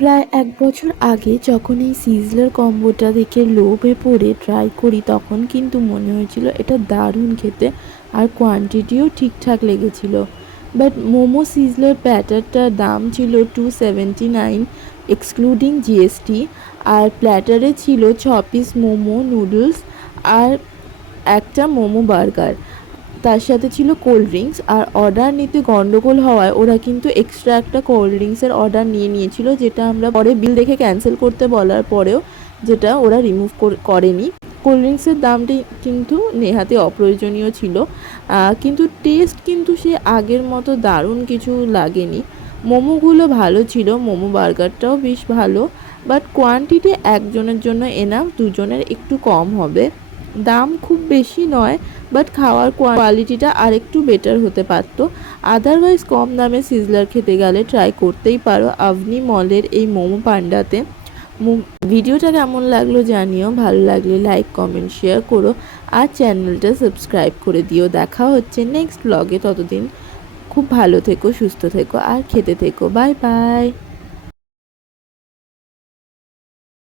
প্রায় ১ বছর আগে যখন এই সিজলার কম্বোটা দেখে লোভে পড়ে ট্রাই করি, তখন কিন্তু মনে হয়েছিল এটা দারুণ খেতে আর কোয়ান্টিটিও ঠিকঠাক লেগেছিল। বাট মোমো সিজলার প্ল্যাটারটার দাম ছিল 279 এক্সক্লুডিং জিএসটি, আর প্ল্যাটারে ছিল 6 পিস মোমো নুডলস আর একটা মোমো বার্গার, তার সাথে ছিল কোল্ড ড্রিঙ্কস। আর অর্ডার নিতে গন্ডগোল হওয়ায় ওরা কিন্তু এক্সট্রা একটা কোল্ড ড্রিঙ্কসের অর্ডার নিয়েছিল, যেটা আমরা পরে বিল দেখে ক্যান্সেল করতে বলার পরেও যেটা ওরা রিমুভ করেনি। কোল্ড ড্রিঙ্কসের দামটি কিন্তু নেহাতি অপ্রয়োজনীয় ছিল, কিন্তু টেস্ট কিন্তু সে আগের মতো দারুণ কিছু লাগেনি। মোমোগুলো ভালো ছিল, মোমো বার্গারটাও বেশ ভালো, বাট কোয়ান্টিটি একজনের জন্য এনাফ, দুজনের একটু কম হবে। দাম খুব বেশি নয়, বাট খাওয়ার কোয়ালিটিটা আরেকটু বেটার হতে পারত। আদারওয়াইজ কম দামে সিজলার খেতে গেলে ট্রাই করতেই পারো আভনি মলের এই মোমো পান্ডাতে। ভিডিওটা কেমন লাগলো জানিও, ভালো লাগলে লাইক কমেন্ট শেয়ার করো আর চ্যানেলটা সাবস্ক্রাইব করে দিও। দেখা হচ্ছে নেক্সট ব্লগে, ততদিন খুব ভালো থেকো, সুস্থ থেকো আর খেতে থেকো। Bye bye.